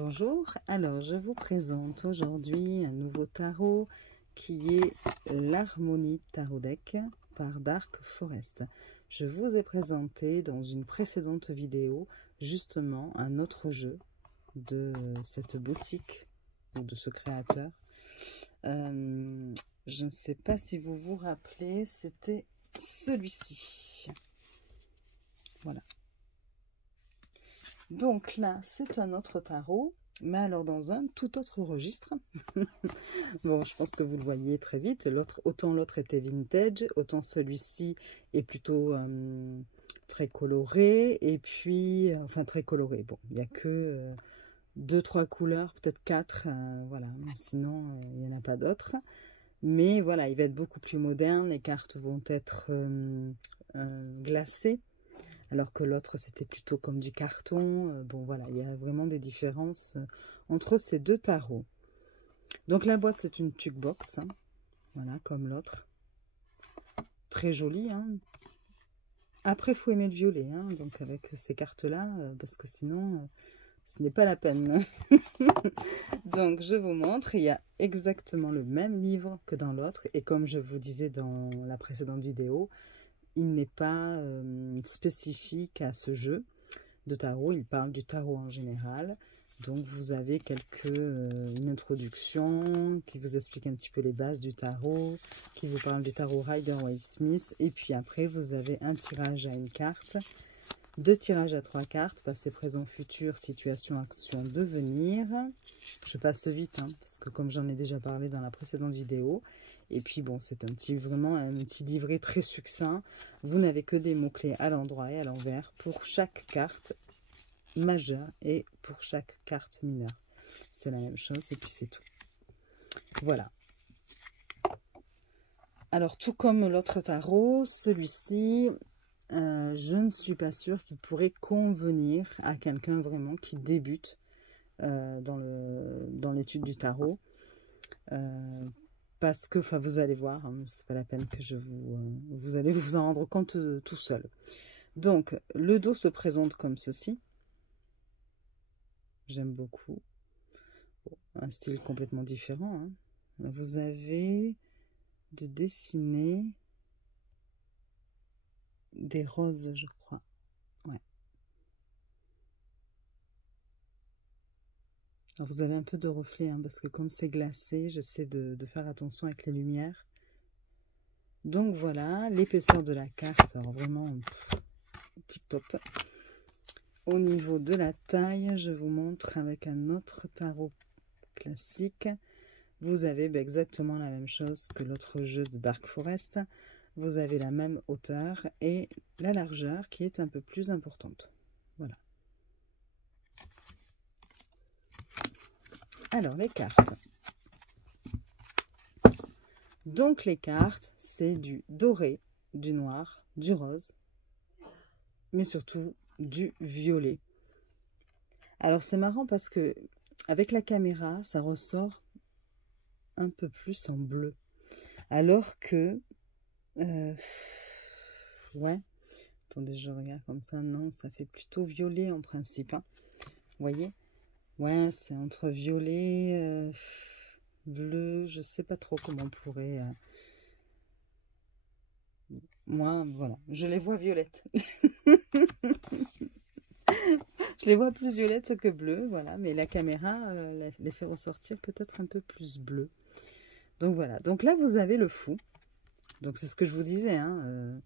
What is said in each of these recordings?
Bonjour, alors je vous présente aujourd'hui un nouveau tarot qui est l'Harmonie Tarot Deck par Dark Forest. Je vous ai présenté dans une précédente vidéo justement un autre jeu de cette boutique ou de ce créateur. Je ne sais pas si vous vous rappelez, c'était celui-ci. Voilà. Donc là, c'est un autre tarot, mais alors dans un tout autre registre. Bon, je pense que vous le voyez très vite. Autant l'autre était vintage, autant celui-ci est plutôt très coloré. Et puis, enfin très coloré. Bon, il n'y a que 2-3 couleurs, peut-être 4. Voilà, sinon, il n'y en a pas d'autres. Mais voilà, il va être beaucoup plus moderne. Les cartes vont être glacées. Alors que l'autre, c'était plutôt comme du carton. Bon, voilà, il y a vraiment des différences entre ces deux tarots. Donc, la boîte, c'est une tuque box. Hein, voilà, comme l'autre. Très jolie. Hein. Après, il faut aimer le violet. Hein, donc, avec ces cartes-là, parce que sinon, ce n'est pas la peine. Donc, je vous montre. Il y a exactement le même livre que dans l'autre. Et comme je vous disais dans la précédente vidéo, il n'est pas spécifique à ce jeu de tarot, il parle du tarot en général. Donc vous avez une introduction qui vous explique un petit peu les bases du tarot, qui vous parle du tarot Rider-Waite-Smith. Et puis après, vous avez un tirage à une carte, 2 tirages à 3 cartes, passé, présent, futur, situation, action, devenir. Je passe vite, hein, parce que comme j'en ai déjà parlé dans la précédente vidéo. Et puis bon, c'est vraiment un petit livret très succinct. Vous n'avez que des mots-clés à l'endroit et à l'envers pour chaque carte majeure et pour chaque carte mineure. C'est la même chose et puis c'est tout. Voilà. Alors tout comme l'autre tarot, celui-ci, je ne suis pas sûre qu'il pourrait convenir à quelqu'un vraiment qui débute dans l'étude du tarot. Parce que, enfin, vous allez voir, hein, c'est pas la peine que vous allez vous en rendre compte tout seul. Donc, le dos se présente comme ceci. J'aime beaucoup. Bon, un style complètement différent. Hein. Vous avez de dessiner des roses, je crois. Ouais. Alors, vous avez un peu de reflet, hein, parce que comme c'est glacé, j'essaie de faire attention avec les lumières. Donc voilà, l'épaisseur de la carte, alors vraiment tip top. Au niveau de la taille, je vous montre avec un autre tarot classique. Vous avez exactement la même chose que l'autre jeu de Dark Forest. Vous avez la même hauteur et la largeur qui est un peu plus importante. Voilà. Alors, les cartes. Donc, les cartes, c'est du doré, du noir, du rose, mais surtout du violet. Alors, c'est marrant parce que avec la caméra, ça ressort un peu plus en bleu. Alors que, ouais, attendez, je regarde comme ça, non, ça fait plutôt violet en principe. Hein. Vous voyez? Ouais, c'est entre violet, bleu, je sais pas trop comment on pourrait... Moi, voilà, je les vois violettes. Je les vois plus violettes que bleues, voilà, mais la caméra les fait ressortir peut-être un peu plus bleu. Donc voilà, donc là vous avez le fou. Donc c'est ce que je vous disais, hein,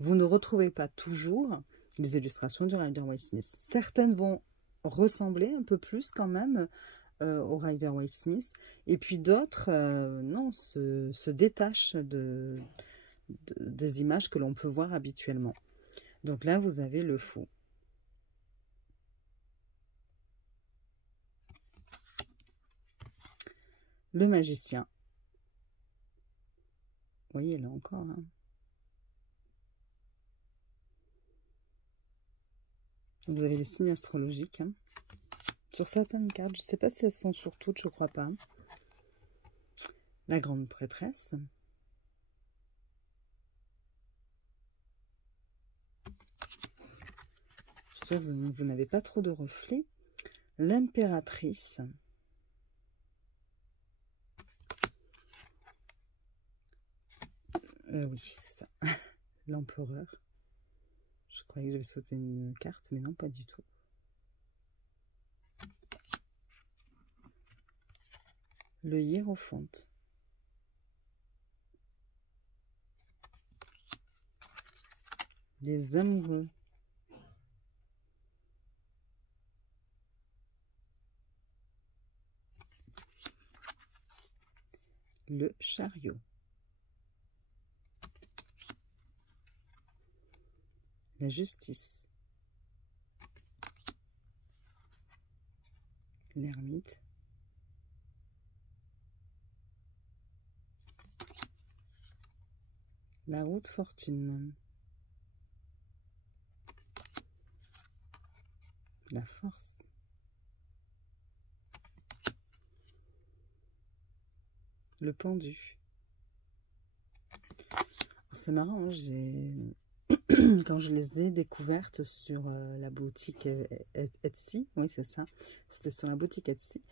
vous ne retrouvez pas toujours les illustrations du Rider-Waite-Smith. Certaines vont ressembler un peu plus quand même au Rider-Waite-Smith, et puis d'autres, non, se détachent des images que l'on peut voir habituellement. Donc là, vous avez le fou. Le magicien. Vous voyez, là encore. Hein. Vous avez les signes astrologiques. Hein. Sur certaines cartes, je ne sais pas si elles sont sur toutes, je ne crois pas. La grande prêtresse. J'espère que vous n'avez pas trop de reflets. l'impératrice, oui, c'est ça, l'empereur. Je croyais que j'avais sauté une carte, mais non, pas du tout. Le hiérophante. Les amoureux. Le chariot. La justice. L'ermite. La route fortune. La force. Le pendu. C'est marrant, quand je les ai découvertes sur la boutique Etsy, oui c'est ça, c'était sur la boutique Etsy,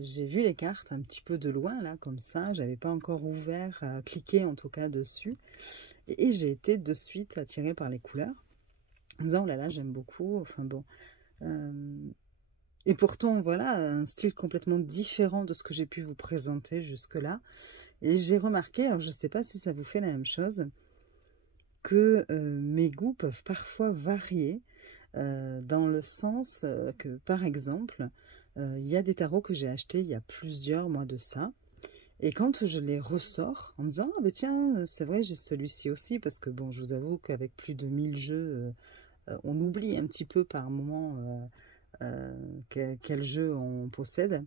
j'ai vu les cartes un petit peu de loin là comme ça, j'avais pas encore ouvert, cliqué en tout cas dessus, et j'ai été de suite attirée par les couleurs, en disant oh là là j'aime beaucoup, enfin bon, et pourtant voilà, un style complètement différent de ce que j'ai pu vous présenter jusque là, et j'ai remarqué, alors je sais pas si ça vous fait la même chose, que mes goûts peuvent parfois varier dans le sens que, par exemple, il y a des tarots que j'ai achetés il y a plusieurs mois de ça. Et quand je les ressors en me disant « Ah ben tiens, c'est vrai, j'ai celui-ci aussi », parce que bon, je vous avoue qu'avec plus de 1000 jeux, on oublie un petit peu par moment quel jeu on possède.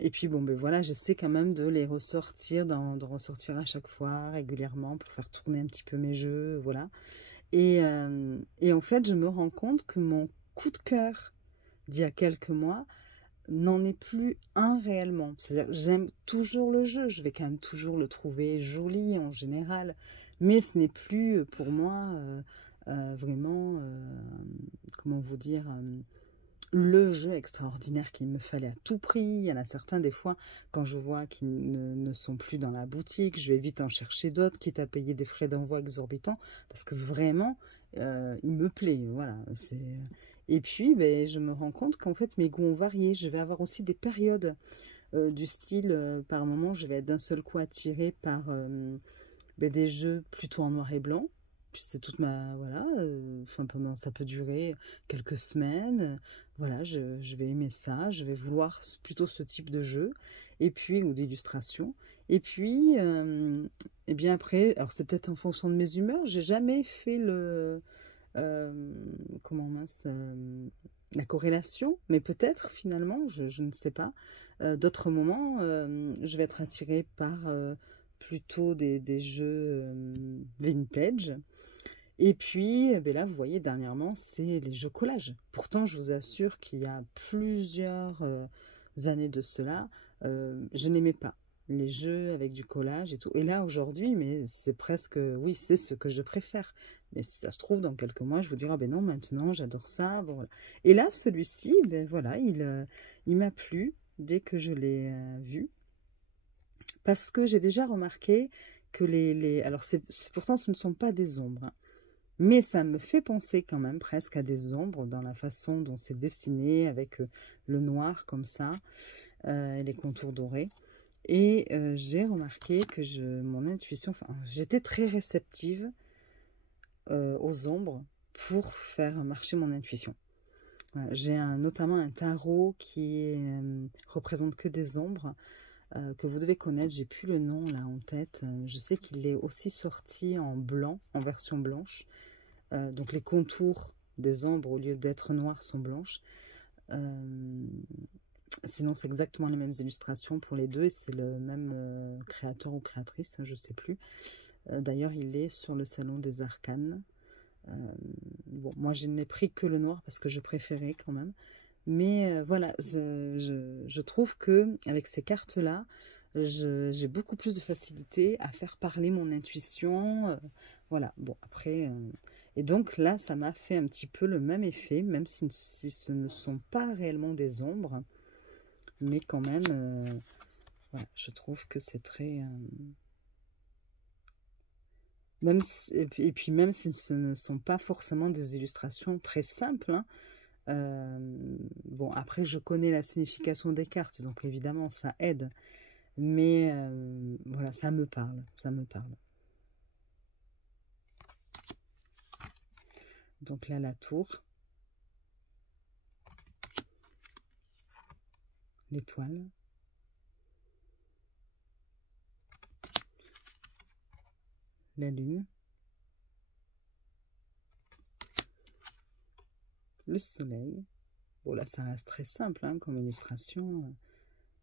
Et puis bon, ben voilà, j'essaie quand même de les ressortir, de ressortir à chaque fois, régulièrement, pour faire tourner un petit peu mes jeux, voilà. Et en fait, je me rends compte que mon coup de cœur d'il y a quelques mois n'en est plus un réellement. C'est-à-dire, j'aime toujours le jeu, je vais quand même toujours le trouver joli en général, mais ce n'est plus pour moi vraiment, comment vous dire, le jeu extraordinaire qu'il me fallait à tout prix. Il y en a certains, des fois, quand je vois qu'ils ne sont plus dans la boutique, je vais vite en chercher d'autres, quitte à payer des frais d'envoi exorbitants, parce que vraiment, il me plaît. Voilà. Et puis, ben, je me rends compte qu'en fait, mes goûts ont varié. Je vais avoir aussi des périodes du style, par moment, je vais être d'un seul coup attirée par ben, des jeux plutôt en noir et blanc. Puis c'est toute ma... Voilà, enfin pendant, ça peut durer quelques semaines. Voilà, je vais aimer ça, je vais vouloir plutôt ce type de jeu, et puis, ou d'illustration. Et puis, et bien après, alors c'est peut-être en fonction de mes humeurs, j'ai jamais fait comment mince, la corrélation, mais peut-être finalement, je ne sais pas. D'autres moments, je vais être attirée par plutôt des jeux vintage. Et puis, eh bien là, vous voyez, dernièrement, c'est les jeux collage. Pourtant, je vous assure qu'il y a plusieurs années de cela, je n'aimais pas les jeux avec du collage et tout. Et là, aujourd'hui, mais c'est presque, oui, c'est ce que je préfère. Mais si ça se trouve, dans quelques mois, je vous dirai, ah ben non, maintenant, j'adore ça. Bon, voilà. Et là, celui-ci, ben voilà, il m'a plu dès que je l'ai vu. Parce que j'ai déjà remarqué que alors, pourtant, ce ne sont pas des ombres, hein. Mais ça me fait penser quand même presque à des ombres dans la façon dont c'est dessiné, avec le noir comme ça, et les contours dorés. Et j'ai remarqué que mon intuition, enfin, j'étais très réceptive aux ombres pour faire marcher mon intuition. Voilà, j'ai notamment un tarot qui représente que des ombres, que vous devez connaître. J'ai plus le nom là en tête. Je sais qu'il est aussi sorti en blanc, en version blanche. Donc les contours des ombres, au lieu d'être noirs, sont blanches. Sinon, c'est exactement les mêmes illustrations pour les deux, et c'est le même créateur ou créatrice, je ne sais plus. D'ailleurs, il est sur le Salon des Arcanes. Bon, moi, je n'ai pris que le noir parce que je préférais quand même. Mais voilà, je trouve que avec ces cartes-là, j'ai beaucoup plus de facilité à faire parler mon intuition. Voilà, bon, après... Et donc là, ça m'a fait un petit peu le même effet, même si ce ne sont pas réellement des ombres. Mais quand même, voilà, je trouve que c'est très... même si, et puis même si ce ne sont pas forcément des illustrations très simples, hein, bon, après, je connais la signification des cartes, donc évidemment, ça aide. Mais voilà, ça me parle, ça me parle. Donc là, la tour. L'étoile. La lune. Le soleil. Bon, là, ça reste très simple hein, comme illustration.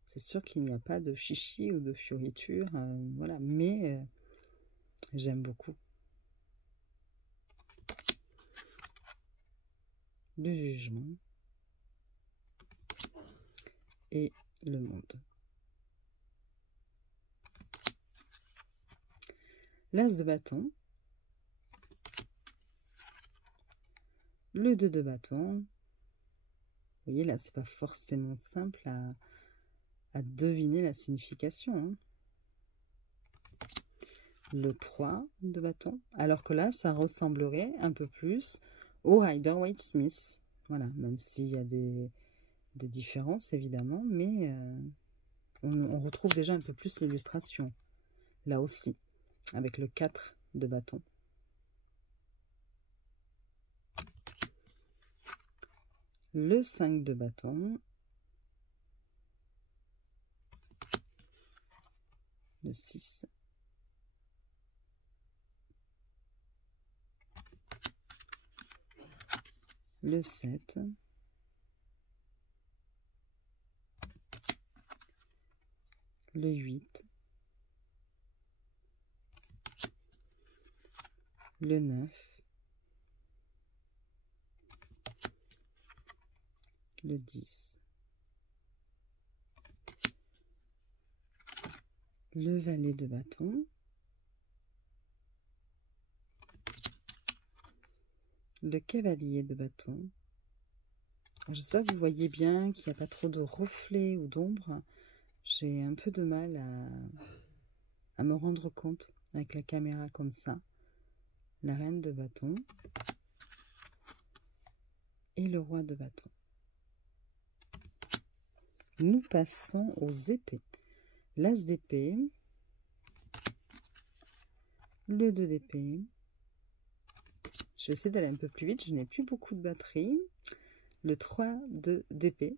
C'est sûr qu'il n'y a pas de chichi ou de fioriture, voilà, mais j'aime beaucoup. Le jugement et le monde. L'as de bâton. Le 2 de bâton. Vous voyez, là, c'est pas forcément simple à deviner la signification. Hein. Le 3 de bâton. Alors que là, ça ressemblerait un peu plus au Rider-Waite-Smith. Voilà, même s'il y a des différences, évidemment, mais on retrouve déjà un peu plus l'illustration. Là aussi, avec le 4 de bâton. Le 5 de bâton. Le 6. Le 7. Le 8. Le 9. Le 10. Le valet de bâton. Le cavalier de bâton. J'espère que vous voyez bien qu'il n'y a pas trop de reflets ou d'ombre. J'ai un peu de mal à me rendre compte avec la caméra comme ça. La reine de bâton et le roi de bâton. Nous passons aux épées. L'as d'épée, le 2 d'épée. Je vais essayer d'aller un peu plus vite, je n'ai plus beaucoup de batterie. Le 3 d'épée.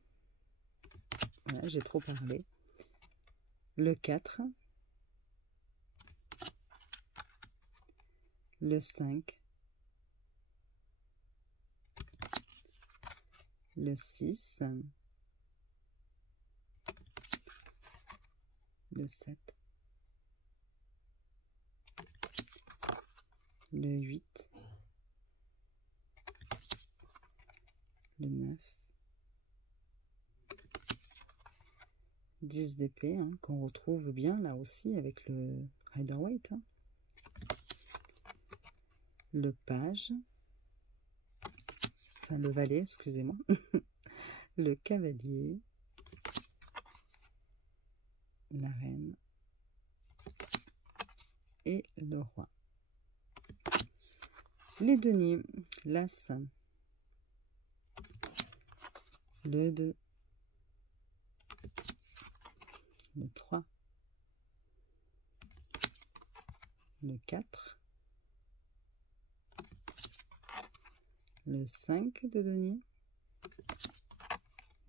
Voilà, j'ai trop parlé. Le 4. Le 5. Le 6. Le 7. Le 8. Le 9. 10 d'épée, hein, qu'on retrouve bien là aussi avec le Rider-Waite. Hein. Le page. Enfin, le valet, excusez-moi. Le cavalier. La reine. Et le roi. Les deniers. L'as. Le 2. Le 3. Le 4. Le 5 de denier.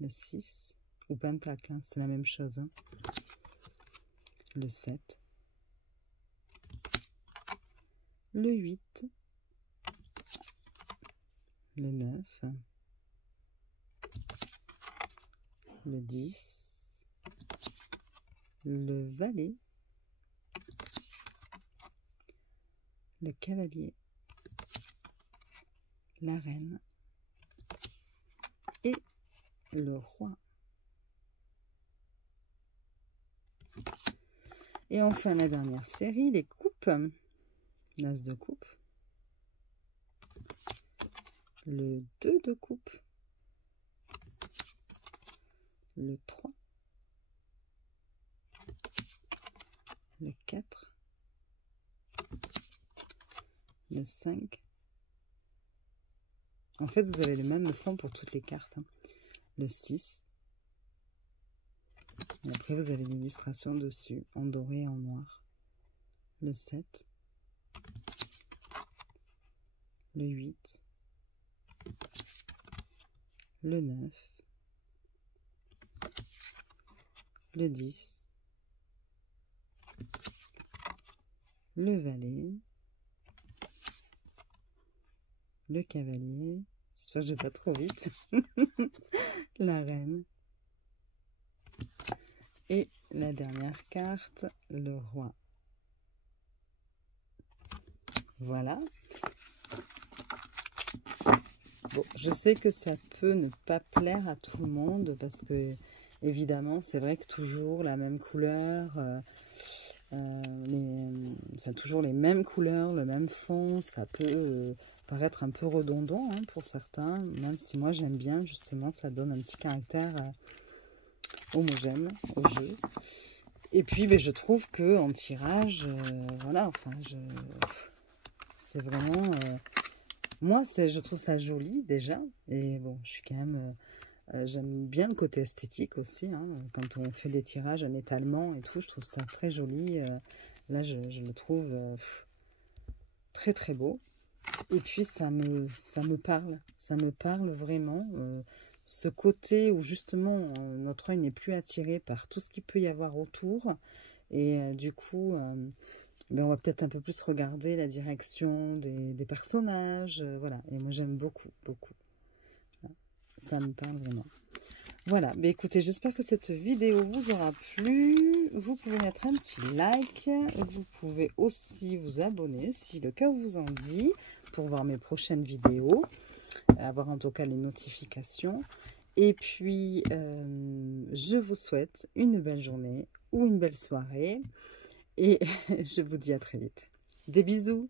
Le 6. Ou pentacle, hein, c'est la même chose. Hein. Le 7. Le 8. Le 9. Le 10. Le valet. Le cavalier. La reine. Et le roi. Et enfin, la dernière série, les coupes. L'as de coupe. le 2 de coupe, le 3, le 4, le 5. En fait, vous avez le même fond pour toutes les cartes, hein. Le 6. Et après, vous avez l'illustration dessus, en doré et en noir. Le 7. Le 8. Le 9. Le 10. Le valet. Le cavalier. J'espère que je vais pas trop vite. La reine. Et la dernière carte, le roi. Voilà. Bon, je sais que ça peut ne pas plaire à tout le monde parce que, évidemment, c'est vrai que toujours la même couleur, toujours les mêmes couleurs, le même fond, ça peut paraître un peu redondant, hein, pour certains, même si moi j'aime bien, justement, ça donne un petit caractère homogène au jeu. Et puis ben, je trouve que en tirage, voilà, enfin c'est vraiment moi je trouve ça joli déjà, et bon, je suis quand même j'aime bien le côté esthétique aussi, hein, quand on fait des tirages en étalement et tout, je trouve ça très joli. Là je le trouve très très beau. Et puis ça me parle vraiment, ce côté où justement notre œil n'est plus attiré par tout ce qu'il peut y avoir autour, et du coup ben on va peut-être un peu plus regarder la direction des personnages, voilà, et moi j'aime beaucoup, beaucoup, ça me parle vraiment. Voilà, mais écoutez, j'espère que cette vidéo vous aura plu. Vous pouvez mettre un petit like, vous pouvez aussi vous abonner si le cœur vous en dit, pour voir mes prochaines vidéos, avoir en tout cas les notifications. Et puis, je vous souhaite une belle journée ou une belle soirée. Et je vous dis à très vite. Des bisous!